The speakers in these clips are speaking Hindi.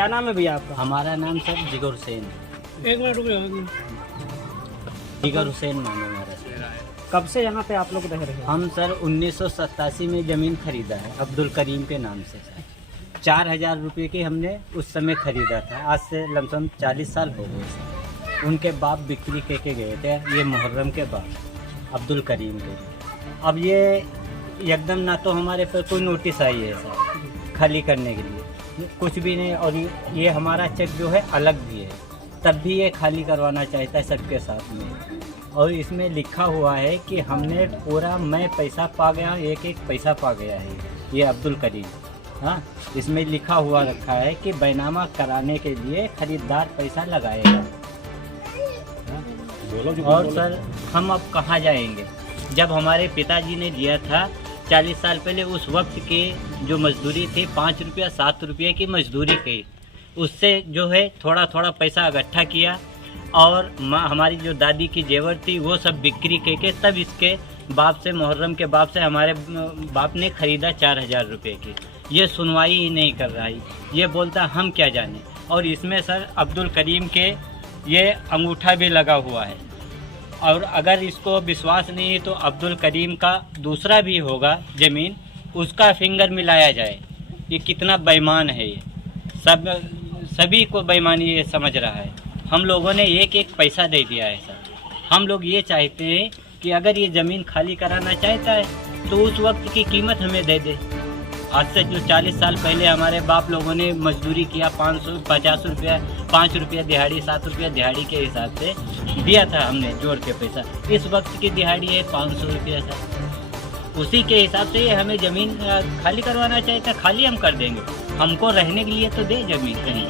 क्या नाम है भैया आपका? हमारा नाम सर जिगर हुसैन, एक मिनट रुक जाओ। जिगर हुसैन नाम है हमारा। कब से यहाँ पे आप लोग रह रहे हैं? हम सर 1987 में ज़मीन खरीदा है अब्दुल करीम के नाम से सर। 4,000 रुपये की हमने उस समय ख़रीदा था। आज से लमसम 40 साल हो गए सर। उनके बाप बिक्री के गए थे, ये मुहर्रम के बाप अब्दुल करीम के। अब ये एकदम ना तो हमारे पर कोई नोटिस आई है सर खाली करने के लिए, कुछ भी नहीं। और ये हमारा चेक जो है अलग भी है, तब भी ये खाली करवाना चाहता है सबके साथ में। और इसमें लिखा हुआ है कि हमने पूरा मैं पैसा पा गया, एक एक पैसा पा गया है ये अब्दुल करीम। हाँ, इसमें लिखा हुआ रखा है कि बैनामा कराने के लिए खरीदार पैसा लगाएगा। और सर हम अब कहाँ जाएंगे जब हमारे पिताजी ने दिया था 40 साल पहले। उस वक्त की जो मजदूरी थी 5 रुपया 7 रुपये की मजदूरी की, उससे जो है थोड़ा थोड़ा पैसा इकट्ठा किया। और हमारी जो दादी की जेवर थी वो सब बिक्री के तब इसके बाप से, मुहर्रम के बाप से हमारे बाप ने ख़रीदा 4,000 रुपये की। ये सुनवाई ही नहीं कर रहा है, ये बोलता हम क्या जाने। और इसमें सर अब्दुल करीम के ये अंगूठा भी लगा हुआ है। और अगर इसको विश्वास नहीं है तो अब्दुल करीम का दूसरा भी होगा ज़मीन, उसका फिंगर मिलाया जाए। ये कितना बेईमान है, ये सभी को बेईमानी ये समझ रहा है। हम लोगों ने एक एक पैसा दे दिया है सर। हम लोग ये चाहते हैं कि अगर ये ज़मीन खाली कराना चाहता है तो उस वक्त की कीमत हमें दे दे। आज से जो 40 साल पहले हमारे बाप लोगों ने मजदूरी किया 550 रुपया, 5 रुपया दिहाड़ी, 7 रुपया दिहाड़ी के हिसाब से दिया था हमने जोड़ के पैसा। इस वक्त की दिहाड़ी है 500 रुपया सर। उसी के हिसाब से ये हमें ज़मीन खाली करवाना चाहता है। खाली हम कर देंगे, हमको रहने के लिए तो दे ज़मीन कहीं।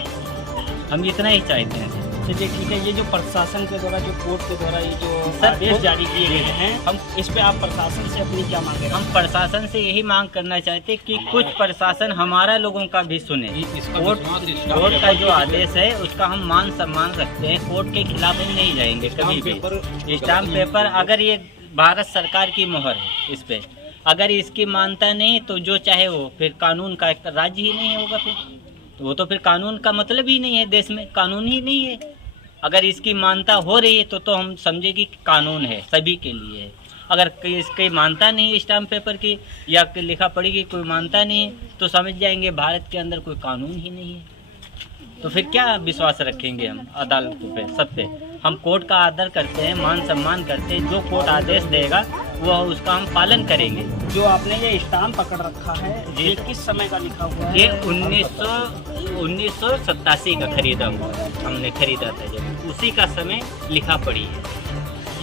हम इतना ही चाहते हैं। चलिए ठीक है। ये जो प्रशासन के द्वारा, जो कोर्ट के द्वारा ये जो सर आदेश जारी किए गए हैं, हम इस पे आप प्रशासन से अपनी क्या मांगे? हम प्रशासन से यही मांग करना चाहते हैं कि कुछ प्रशासन हमारा लोगों का भी सुने। कोर्ट का जो आदेश है उसका हम मान सम्मान रखते हैं। कोर्ट के खिलाफ हम नहीं जाएंगे कभी भी। स्टाम्प पेपर अगर ये भारत सरकार की मोहर है इस पे, अगर इसकी मानता नहीं तो जो चाहे वो, फिर कानून का एक राज्य ही नहीं होगा। फिर वो तो फिर कानून का मतलब ही नहीं है, देश में कानून ही नहीं है। अगर इसकी मानता हो रही है तो हम समझेगी कि कानून है, सभी के लिए है। अगर इसकी मानता नहीं है स्टाम्प पेपर की या लिखा पढ़ी की कोई मानता नहीं है तो समझ जाएंगे भारत के अंदर कोई कानून ही नहीं है। तो फिर क्या विश्वास रखेंगे हम अदालतों पे, सब पे? हम कोर्ट का आदर करते हैं, मान सम्मान करते हैं। जो कोर्ट आदेश देगा वो उसका हम पालन करेंगे। जो आपने ये स्टाम्प पकड़ रखा है, ये किस समय का लिखा हुआ है? ये 1987 का खरीदा हुआ है। हमने खरीदा था जब, उसी का समय लिखा पड़ी है।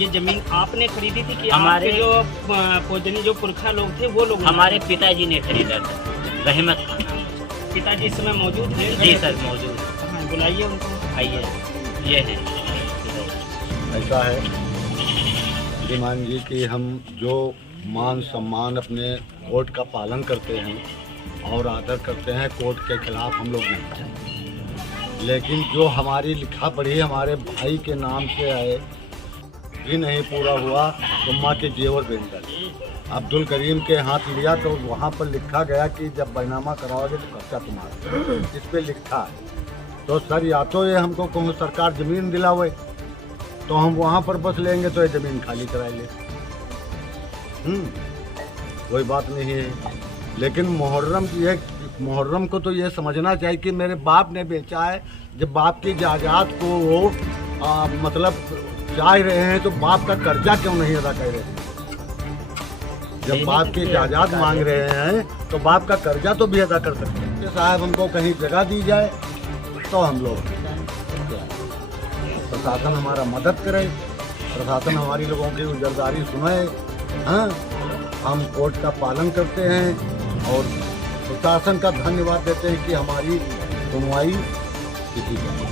ये जमीन आपने खरीदी थी कि हमारे जो पूजनी जो पुरखा लोग थे वो लोग? हमारे पिताजी ने खरीदा था, रहमत खान। पिताजी इस समय मौजूद हैं? जी सर मौजूद। हाँ, बुलाइए उनको। आइए, ये है। ऐसा है श्रीमान जी कि हम जो मान सम्मान अपने कोर्ट का पालन करते हैं और आदर करते हैं, कोर्ट के खिलाफ हम लोग नहीं हैं। लेकिन जो हमारी लिखा पढ़ी हमारे भाई के नाम से है भी नहीं पूरा हुआ तो माँ के जेवर बेच डाले। अब्दुल करीम के हाथ लिया तो वहाँ पर लिखा गया कि जब बैनामा कराओगे तो खर्चा तुम्हारा, इस पर लिखा है। तो सर या तो ये हमको कौन सरकार ज़मीन दिलावे तो हम वहाँ पर बस लेंगे तो ये ज़मीन खाली करा ले, कोई बात नहीं है। लेकिन मुहर्रम को तो ये समझना चाहिए कि मेरे बाप ने बेचा है। जब बाप की जायदाद को वो मतलब चाह रहे हैं तो बाप का कर्जा क्यों नहीं अदा कर रहे हैं? जब बाप की जायदाद मांग रहे हैं तो बाप का कर्जा तो भी अदा कर सकते हैं। साहब हमको कहीं जगह दी जाए तो हम लोग, प्रशासन हमारा मदद करे, प्रशासन हमारी लोगों की गुजरदारी सुने। हाँ, हम कोर्ट का पालन करते हैं और प्रशासन का धन्यवाद देते हैं कि हमारी सुनवाई की जाए।